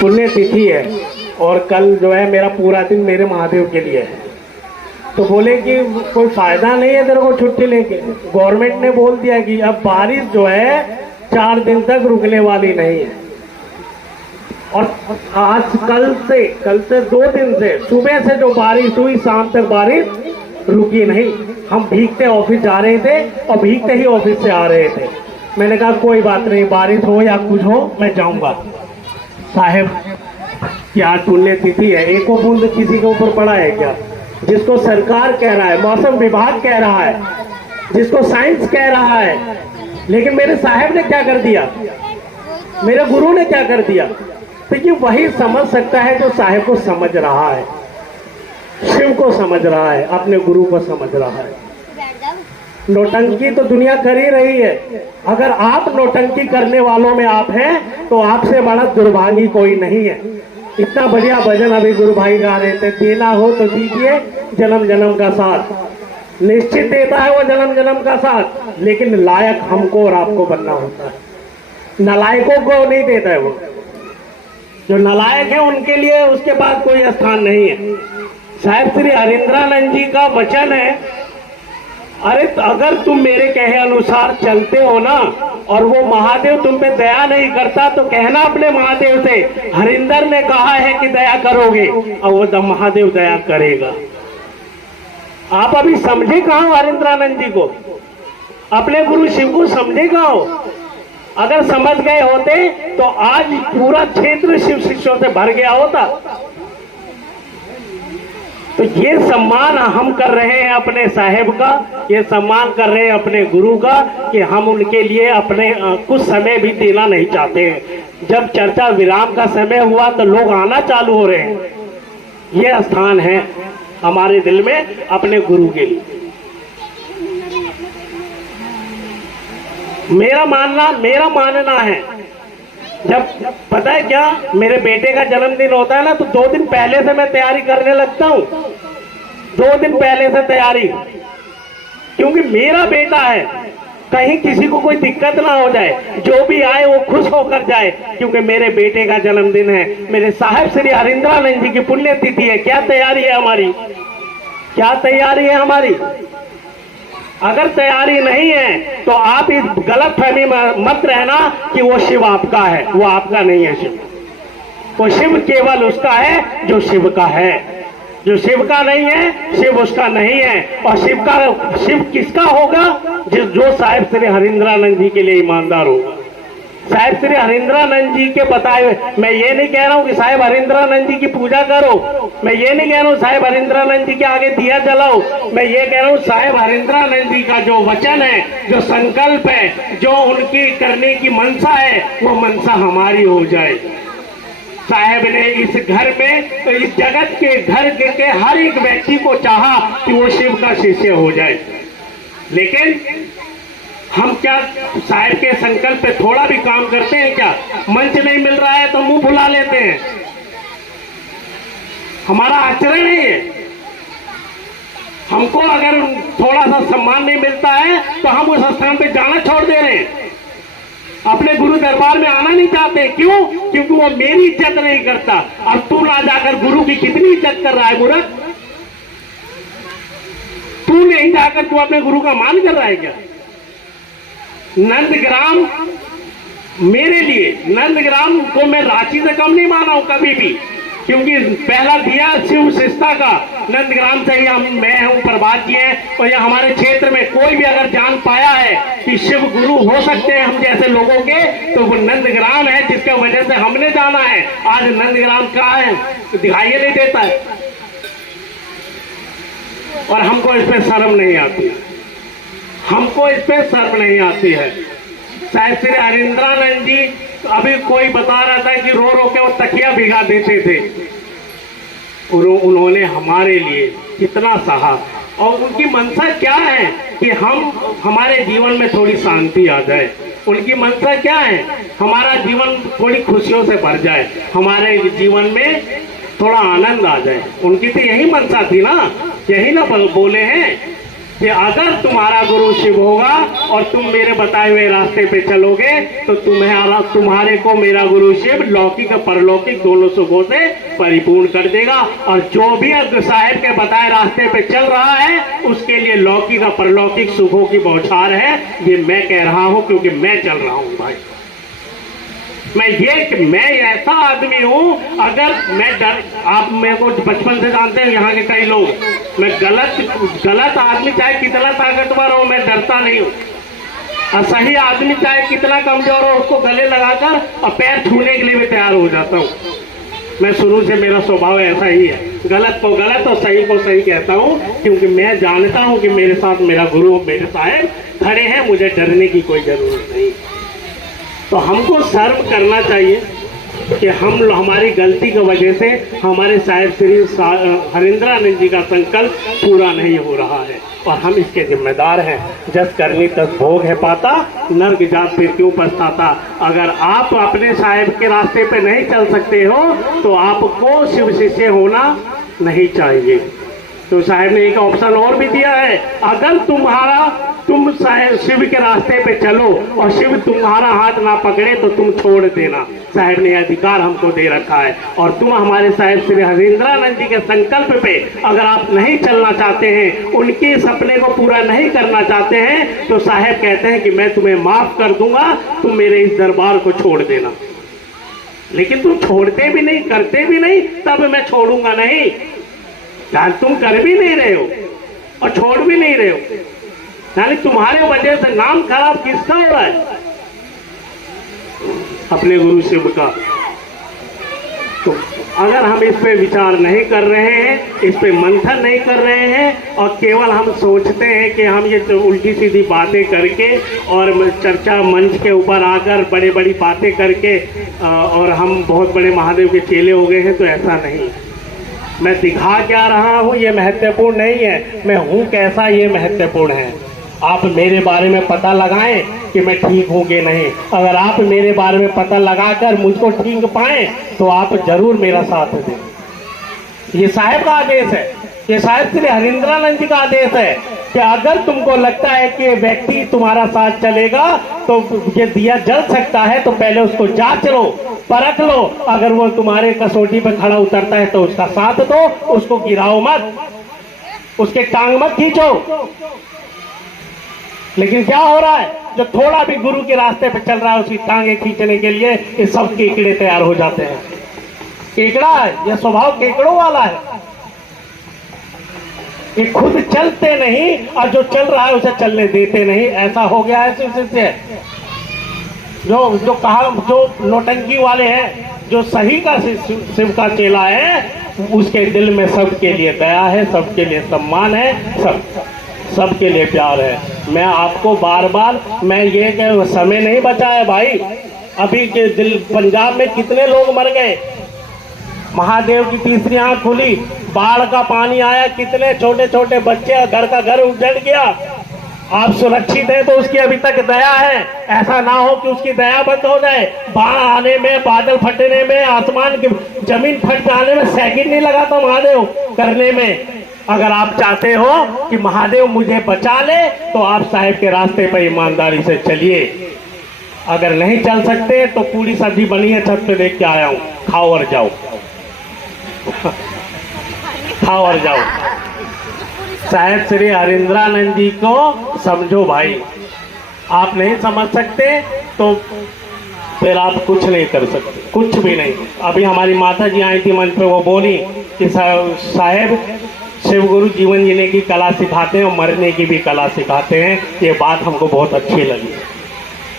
पुण्यतिथि है और कल जो है मेरा पूरा दिन मेरे महादेव के लिए है। तो बोले कि कोई फायदा नहीं है तेरे को छुट्टी लेके। गवर्नमेंट ने बोल दिया कि अब बारिश जो है 4 दिन तक रुकने वाली नहीं है। और आज कल से 2 दिन से सुबह से जो बारिश हुई शाम तक बारिश रुकी नहीं। हम भीगते ऑफिस जा रहे थे और भीगते ही ऑफिस से आ रहे थे। मैंने कहा कोई बात नहीं, बारिश हो या कुछ हो मैं जाऊंगा। साहब की आज पुण्यतिथि है, एको बूंद किसी के ऊपर पड़ा है क्या? जिसको सरकार कह रहा है, मौसम विभाग कह रहा है, जिसको साइंस कह रहा है, लेकिन मेरे साहब ने क्या कर दिया, मेरे गुरु ने क्या कर दिया? तो ये वही समझ सकता है जो साहब को समझ रहा है, शिव को समझ रहा है, अपने गुरु को समझ रहा है। नौटंकी तो दुनिया कर ही रही है। अगर आप नौटंकी करने वालों में आप हैं तो आपसे बड़ा दुर्भागी कोई नहीं है। इतना बढ़िया भजन अभी गुरु भाई गा रहे थे, देना हो तो दीजिए जन्म जन्म का साथ। निश्चित देता है वो जन्म जन्म का साथ, लेकिन लायक हमको और आपको बनना होता है। नलायकों को नहीं देता है वो। जो नलायक है उनके लिए उसके पास कोई स्थान नहीं है। साहब श्री हरिंद्रानंद जी का वचन है, अरे अगर तुम मेरे कहे अनुसार चलते हो ना और वो महादेव तुम पे दया नहीं करता तो कहना अपने महादेव से, हरिंदर ने कहा है कि दया करोगे, और वो महादेव दया करेगा। आप अभी समझे कहां हो हरिंद्रानंद जी को? अपने गुरु शिव को समझे कहां हो? अगर समझ गए होते तो आज पूरा क्षेत्र शिव शिष्यों से भर गया होता। तो ये सम्मान हम कर रहे हैं अपने साहेब का, ये सम्मान कर रहे हैं अपने गुरु का, कि हम उनके लिए अपने कुछ समय भी देना नहीं चाहते हैं। जब चर्चा विराम का समय हुआ तो लोग आना चालू हो रहे हैं। ये स्थान है हमारे दिल में अपने गुरु के लिए। मेरा मानना है, जब पता है क्या, मेरे बेटे का जन्मदिन होता है ना तो 2 दिन पहले से मैं तैयारी करने लगता हूँ। 2 दिन पहले से तैयारी, क्योंकि मेरा बेटा है, कहीं किसी को कोई दिक्कत ना हो जाए, जो भी आए वो खुश होकर जाए, क्योंकि मेरे बेटे का जन्मदिन है, मेरे साहब श्री हरिंद्रानंद जी की पुण्यतिथि है। क्या तैयारी है हमारी? क्या तैयारी है हमारी? अगर तैयारी नहीं है तो आप इस गलत फहमी में मत रहना कि वो शिव आपका है। वो आपका नहीं है शिव। वो शिव केवल उसका है जो शिव का है। जो शिव का नहीं है, शिव उसका नहीं है। और शिव किसका होगा? जो साहिब श्री हरिंद्रानंद जी के लिए ईमानदार होगा। साहिब श्री हरिंद्रानंद जी के बताए हुए, मैं ये नहीं कह रहा हूं कि साहिब हरिंद्रानंद जी की पूजा करो, मैं ये नहीं कह रहा हूं साहिब हरिंद्रानंद जी के आगे दिया जलाओ, मैं ये कह रहा हूं साहिब हरिंद्रानंद जी का जो वचन है, जो संकल्प है, जो उनकी करने की मनसा है, वो मनसा हमारी हो जाए। साहेब ने इस घर में, तो इस जगत के घर के हर एक व्यक्ति को चाहा कि वो शिव का शिष्य हो जाए। लेकिन हम क्या साहेब के संकल्प पे थोड़ा भी काम करते हैं क्या? मंच नहीं मिल रहा है तो मुंह फुला लेते हैं। हमारा आचरण है ये। हमको अगर थोड़ा सा सम्मान नहीं मिलता है तो हम उस स्थान पे जाना छोड़ दे रहे हैं, अपने गुरु दरबार में आना नहीं चाहते। क्यों? क्योंकि वो मेरी इज्जत नहीं करता। और तू ना जाकर गुरु की कितनी इज्जत कर रहा है मूर्ख? तू नहीं जाकर तू अपने गुरु का मान कर रहा है क्या? नंदग्राम मेरे लिए, नंदग्राम को मैं रांची से कम नहीं माना हूं कभी भी, क्योंकि पहला दिया शिव शिष्टा का नंदग्राम से ही मैं हूं, प्रभात जी हैं। और यह हमारे क्षेत्र में कोई भी अगर जान पाया है कि शिव गुरु हो सकते हैं हम जैसे लोगों के, तो वो नंदग्राम है, जिसके वजह से हमने जाना है। आज नंदग्राम का है दिखाई नहीं देता है, और हमको इस पर शर्म नहीं आती, हमको इस पे शर्म नहीं आती है। साहिब श्री हरिंद्रानंद जी, अभी कोई बता रहा था कि रो रो के वो तकिया भिगा देते थे, और उन्होंने हमारे लिए कितना सहा। और उनकी मनसा क्या है कि हमारे जीवन में थोड़ी शांति आ जाए। उनकी मनसा क्या है? हमारा जीवन थोड़ी खुशियों से भर जाए, हमारे जीवन में थोड़ा आनंद आ जाए। उनकी तो यही मनसा थी ना, यही ना बोले हैं कि अगर तुम्हारा गुरु शिव होगा और तुम मेरे बताए हुए रास्ते पे चलोगे तो तुम्हारे को मेरा गुरु शिव लौकिक और परलौकिक दोनों सुखों से परिपूर्ण कर देगा। और जो भी साहेब के बताए रास्ते पे चल रहा है उसके लिए लौकिक और परलौकिक सुखों की बौछार है। ये मैं कह रहा हूं क्योंकि मैं चल रहा हूं भाई। मैं ऐसा आदमी हूं, अगर मैं आप मेरे को बचपन से जानते हैं यहाँ के कई लोग, मैं गलत आदमी चाहे कितना ताकतवर हो मैं डरता नहीं हूं, और सही आदमी चाहे कितना कमजोर हो उसको गले लगाकर और पैर छूने के लिए भी तैयार हो जाता हूं। मैं शुरू से मेरा स्वभाव ऐसा ही है, गलत को गलत और सही को सही कहता हूं, क्योंकि मैं जानता हूं कि मेरे साथ मेरा गुरु मेरे साहेब खड़े हैं, मुझे डरने की कोई जरूरत नहीं। तो हमको सर्व करना चाहिए कि हमारी गलती की वजह से हमारे साहिब श्री हरिंद्रानंद जी का संकल्प पूरा नहीं हो रहा है और हम इसके जिम्मेदार हैं। जस करनी तस भोग है पाता, नर्क जात फिर क्यों पछताता। अगर आप अपने साहिब के रास्ते पे नहीं चल सकते हो तो आपको शिव शिष्य होना नहीं चाहिए। तो साहिब ने एक ऑप्शन और भी दिया है, अगर तुम शिव के रास्ते पे चलो और शिव तुम्हारा हाथ ना पकड़े तो तुम छोड़ देना। साहिब ने अधिकार हमको दे रखा है। और तुम हमारे साहिब श्री हरिंद्रानंद जी के संकल्प पे अगर आप नहीं चलना चाहते हैं, उनके सपने को पूरा नहीं करना चाहते हैं, तो साहिब कहते हैं कि मैं तुम्हें माफ कर दूंगा, तुम मेरे इस दरबार को छोड़ देना। लेकिन तुम छोड़ते भी नहीं, करते भी नहीं, तब मैं छोड़ूंगा नहीं। तुम कर भी नहीं रहे हो और छोड़ भी नहीं रहे हो, यानी तुम्हारे वजह से नाम खराब किसका हो रहा है? अपने गुरु शिव का। तो अगर हम इस पे विचार नहीं कर रहे हैं, इस पे मंथन नहीं कर रहे हैं और केवल हम सोचते हैं कि हम ये तो उल्टी सीधी बातें करके और चर्चा मंच के ऊपर आकर बड़े बड़ी बातें करके और हम बहुत बड़े महादेव के चेले हो गए हैं, तो ऐसा नहीं। मैं दिखा क्या रहा हूँ ये महत्वपूर्ण नहीं है, मैं हूँ कैसा ये महत्वपूर्ण है। आप मेरे बारे में पता लगाएं कि मैं ठीक हूँ कि नहीं। अगर आप मेरे बारे में पता लगाकर मुझको ठीक पाएं तो आप जरूर मेरा साथ दें। ये साहिब का आदेश है, ये साहिब श्री हरिंद्रानंद जी का आदेश है कि अगर तुमको लगता है कि व्यक्ति तुम्हारा साथ चलेगा तो ये दिया जल सकता है, तो पहले उसको जांच लो, परख लो। अगर वो तुम्हारे कसौटी पर खड़ा उतरता है तो उसका साथ दो, उसको गिराओ मत, उसके टांग मत खींचो। लेकिन क्या हो रहा है, जो थोड़ा भी गुरु के रास्ते पे चल रहा है उसकी टांगे खींचने के लिए ये सब केकड़े तैयार हो जाते हैं। केकड़ा है, ये स्वभाव केकड़ों वाला है। ये खुद चलते नहीं और जो चल रहा है उसे चलने देते नहीं। ऐसा हो गया है सिलसिले जो नौटंकी वाले हैं, जो सही का शिव का चेला है उसके दिल में सबके लिए दया है, सबके लिए सम्मान है, सबके लिए प्यार है। मैं आपको बार बार मैं ये कह, समय नहीं बचा है भाई। अभी के पंजाब में कितने लोग मर गए, महादेव की तीसरी आंख खुली, बाढ़ का पानी आया, कितने छोटे छोटे बच्चे, घर का घर उजड़ गया। आप सुरक्षित हैं तो उसकी अभी तक दया है। ऐसा ना हो कि उसकी दया बंद हो जाए। बाढ़ आने में, बादल फटने में, आसमान की जमीन फट जाने में सेकंड नहीं लगाता महादेव करने में। अगर आप चाहते हो कि महादेव मुझे बचा ले तो आप साहिब के रास्ते पर ईमानदारी से चलिए। अगर नहीं चल सकते तो पूरी सब्जी बनी है, छत पे देख के आया हूं, खाओ और जाओ खाओ और जाओ। साहिब श्री हरिंद्रानंद जी को समझो भाई। आप नहीं समझ सकते तो फिर आप कुछ नहीं कर सकते, कुछ भी नहीं। अभी हमारी माता जी आई थी मंच पे, वो बोली कि साहिब शिव गुरु जीवन जीने की कला सिखाते हैं और मरने की भी कला सिखाते हैं। ये बात हमको बहुत अच्छी लगी।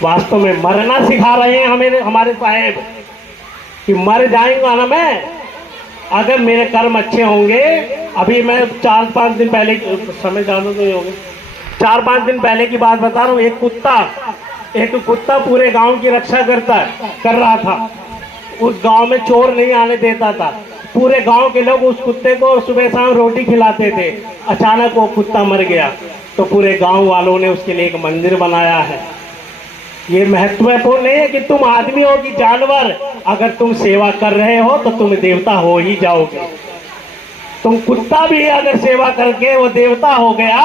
वास्तव में मरना सिखा रहे हैं हमारे साहिब कि मर जाएंगा ना मैं, अगर मेरे कर्म अच्छे होंगे। अभी मैं 4-5 दिन पहले, समय जानो तो होंगे, 4-5 दिन पहले की बात बता रहा हूँ। एक कुत्ता पूरे गांव की रक्षा कर रहा था। उस गांव में चोर नहीं आने देता था। पूरे गांव के लोग उस कुत्ते को सुबह शाम रोटी खिलाते थे। अचानक वो कुत्ता मर गया तो पूरे गांव वालों ने उसके लिए एक मंदिर बनाया है। ये महत्वपूर्ण नहीं है कि तुम आदमी हो कि जानवर। अगर तुम सेवा कर रहे हो तो तुम देवता हो ही जाओगे। तुम कुत्ता भी अगर सेवा करके वो देवता हो गया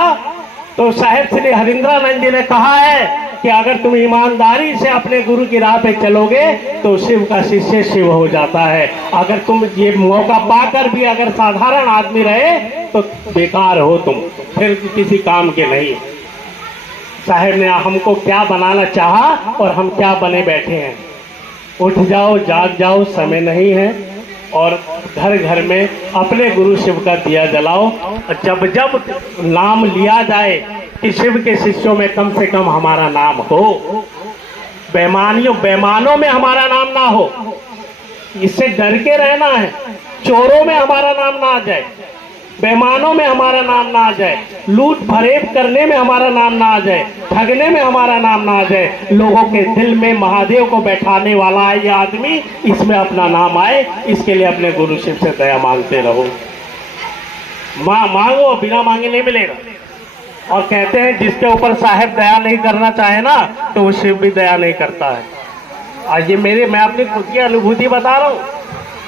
तो साहेब श्री हरिंद्रानंद जी ने कहा है कि अगर तुम ईमानदारी से अपने गुरु की राह पे चलोगे तो शिव का शिष्य शिव हो जाता है। अगर तुम ये मौका पाकर भी अगर साधारण आदमी रहे तो बेकार हो, तुम फिर किसी काम के नहीं। साहेब ने हमको क्या बनाना चाहा और हम क्या बने बैठे हैं। उठ जाओ, जाग जाओ, समय नहीं है। और घर घर में अपने गुरु शिव का दिया जलाओ। जब जब नाम लिया जाए कि शिव के शिष्यों में कम से कम हमारा नाम हो, बेईमानों में हमारा नाम ना हो, इससे डर के रहना है। चोरों में हमारा नाम ना आ जाए, बेईमानों में हमारा नाम ना आ जाए, लूट फरेब करने में हमारा नाम ना आ जाए, ठगने में हमारा नाम ना आ जाए। लोगों के दिल में महादेव को बैठाने वाला है ये आदमी, इसमें अपना नाम आए, इसके लिए अपने गुरु शिव से दया मांगते रहो। मांगो, बिना मांगे नहीं मिलेगा। और कहते हैं जिसके ऊपर साहेब दया नहीं करना चाहे ना तो वो शिव भी दया नहीं करता है। आज ये मैं अपनी खुद की अनुभूति बता रहा हूँ,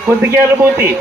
खुद की अनुभूति।